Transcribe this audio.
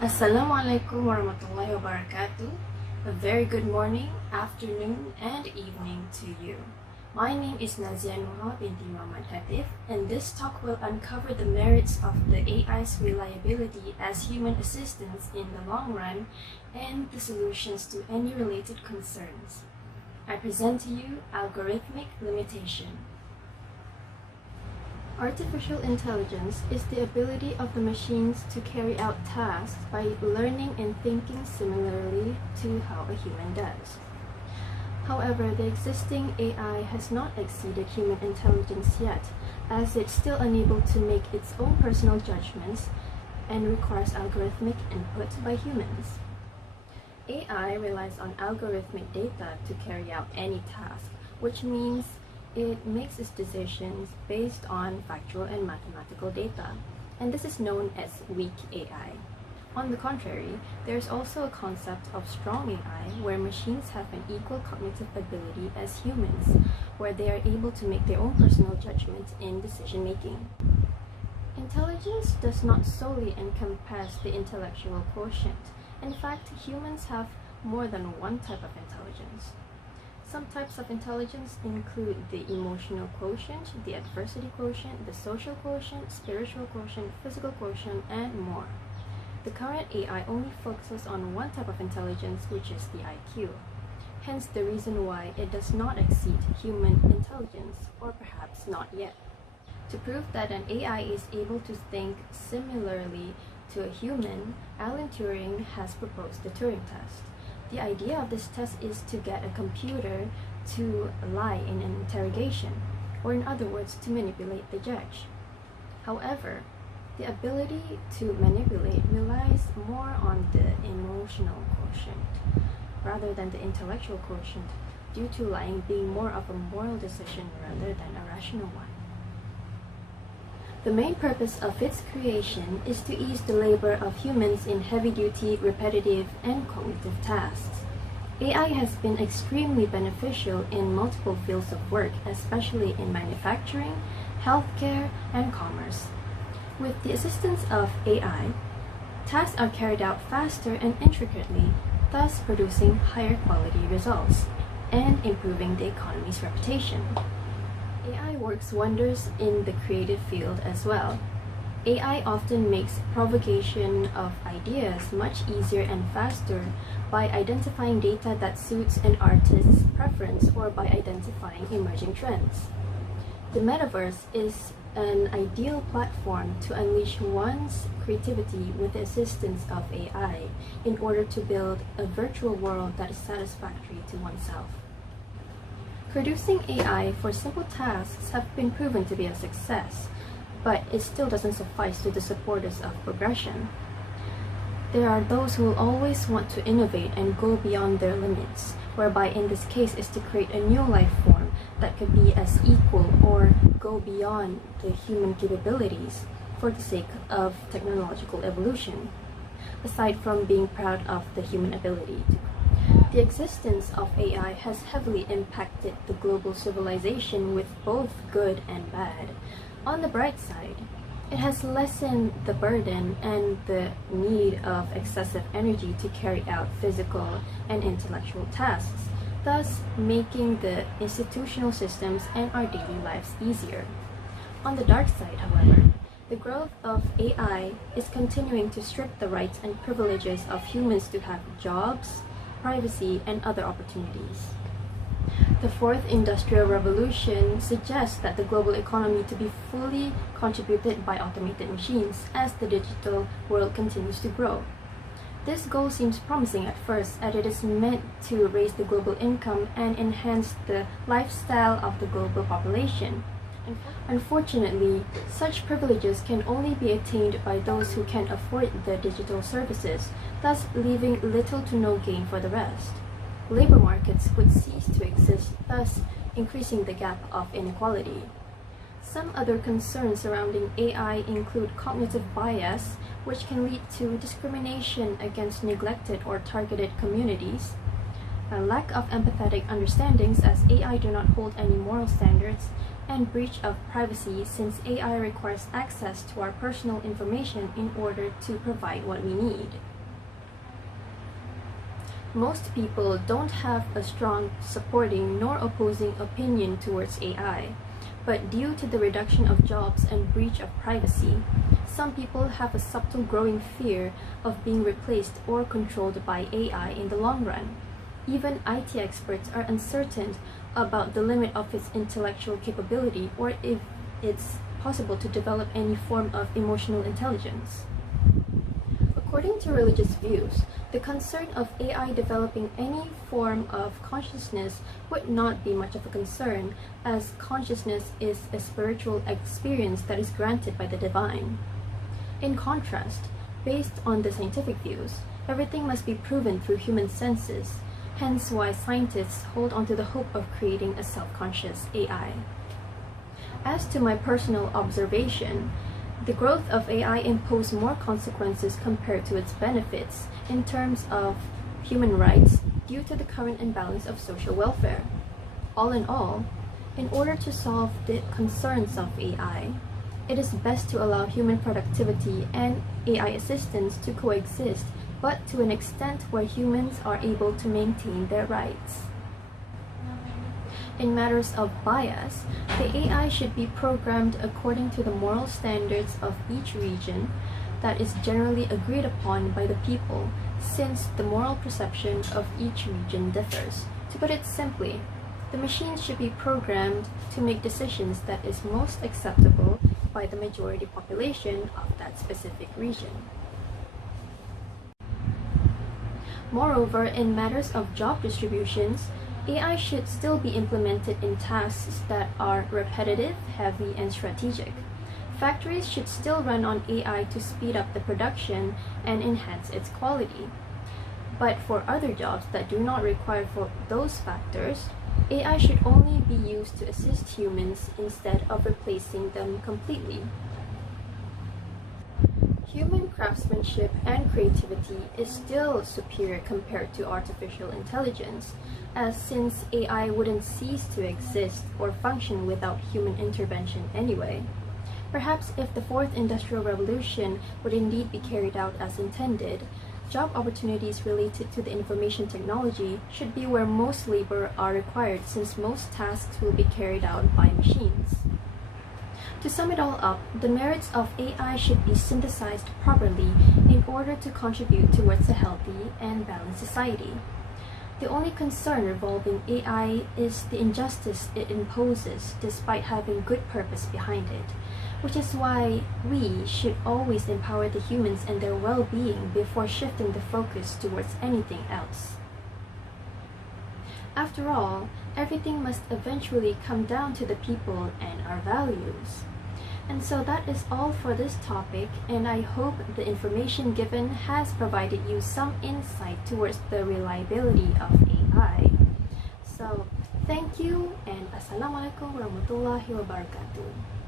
Assalamualaikum warahmatullahi wabarakatuh. A very good morning, afternoon, and evening to you. My name is Nazieya Nuha, Binti Khatif, and this talk will uncover the merits of the AI's reliability as human assistance in the long run and the solutions to any related concerns. I present to you algorithmic limitation. Artificial intelligence is the ability of the machines to carry out tasks by learning and thinking similarly to how a human does. However, the existing AI has not exceeded human intelligence yet, as it's still unable to make its own personal judgments and requires algorithmic input by humans. AI relies on algorithmic data to carry out any task, which means it makes its decisions based on factual and mathematical data, and this is known as weak AI. On the contrary, there is also a concept of strong AI, where machines have an equal cognitive ability as humans, where they are able to make their own personal judgments in decision-making. Intelligence does not solely encompass the intellectual quotient. In fact, humans have more than one type of intelligence. Some types of intelligence include the emotional quotient, the adversity quotient, the social quotient, spiritual quotient, physical quotient, and more. The current AI only focuses on one type of intelligence, which is the IQ. Hence the reason why it does not exceed human intelligence, or perhaps not yet. To prove that an AI is able to think similarly to a human, Alan Turing has proposed the Turing test. The idea of this test is to get a computer to lie in an interrogation, or in other words, to manipulate the judge. However, the ability to manipulate relies more on the emotional quotient rather than the intellectual quotient, due to lying being more of a moral decision rather than a rational one. The main purpose of its creation is to ease the labor of humans in heavy-duty, repetitive, and cognitive tasks. AI has been extremely beneficial in multiple fields of work, especially in manufacturing, healthcare, and commerce. With the assistance of AI, tasks are carried out faster and intricately, thus producing higher quality results and improving the economy's reputation. AI works wonders in the creative field as well. AI often makes provocation of ideas much easier and faster by identifying data that suits an artist's preference or by identifying emerging trends. The metaverse is an ideal platform to unleash one's creativity with the assistance of AI in order to build a virtual world that is satisfactory to oneself. Producing AI for simple tasks have been proven to be a success, but it still doesn't suffice to the supporters of progression. There are those who will always want to innovate and go beyond their limits, whereby in this case is to create a new life form that could be as equal or go beyond the human capabilities for the sake of technological evolution, aside from being proud of the human ability. The existence of AI has heavily impacted the global civilization with both good and bad. On the bright side, it has lessened the burden and the need of excessive energy to carry out physical and intellectual tasks, thus making the institutional systems and our daily lives easier. On the dark side, however, the growth of AI is continuing to strip the rights and privileges of humans to have jobs, privacy, and other opportunities. The fourth industrial revolution suggests that the global economy to be fully contributed by automated machines as the digital world continues to grow. This goal seems promising at first, as it is meant to raise the global income and enhance the lifestyle of the global population. Unfortunately, such privileges can only be attained by those who can afford the digital services, thus leaving little to no gain for the rest. Labor markets would cease to exist, thus increasing the gap of inequality. Some other concerns surrounding AI include cognitive bias, which can lead to discrimination against neglected or targeted communities, a lack of empathetic understandings as AI do not hold any moral standards, and breach of privacy, since AI requires access to our personal information in order to provide what we need. Most people don't have a strong supporting nor opposing opinion towards AI, but due to the reduction of jobs and breach of privacy, some people have a subtle growing fear of being replaced or controlled by AI in the long run. Even IT experts are uncertain about the limit of its intellectual capability or if it's possible to develop any form of emotional intelligence. According to religious views, the concern of AI developing any form of consciousness would not be much of a concern, as consciousness is a spiritual experience that is granted by the divine. In contrast, based on the scientific views, everything must be proven through human senses, hence why scientists hold on to the hope of creating a self-conscious AI. As to my personal observation, the growth of AI imposes more consequences compared to its benefits in terms of human rights due to the current imbalance of social welfare. All in all, in order to solve the concerns of AI, it is best to allow human productivity and AI assistance to coexist, but to an extent where humans are able to maintain their rights. In matters of bias, the AI should be programmed according to the moral standards of each region that is generally agreed upon by the people, since the moral perception of each region differs. To put it simply, the machines should be programmed to make decisions that is most acceptable by the majority population of that specific region. Moreover, in matters of job distributions, AI should still be implemented in tasks that are repetitive, heavy, and strategic. Factories should still run on AI to speed up the production and enhance its quality. But for other jobs that do not require for those factors, AI should only be used to assist humans instead of replacing them completely. Human craftsmanship and creativity is still superior compared to artificial intelligence, as since AI wouldn't cease to exist or function without human intervention anyway. Perhaps if the fourth industrial revolution would indeed be carried out as intended, job opportunities related to the information technology should be where most labor are required, since most tasks will be carried out by machines. To sum it all up, the merits of AI should be synthesized properly in order to contribute towards a healthy and balanced society. The only concern revolving AI is the injustice it imposes despite having good purpose behind it, which is why we should always empower the humans and their well-being before shifting the focus towards anything else. After all, everything must eventually come down to the people and our values. And so that is all for this topic, and I hope the information given has provided you some insight towards the reliability of AI. So, thank you, and Assalamualaikum warahmatullahi wabarakatuh.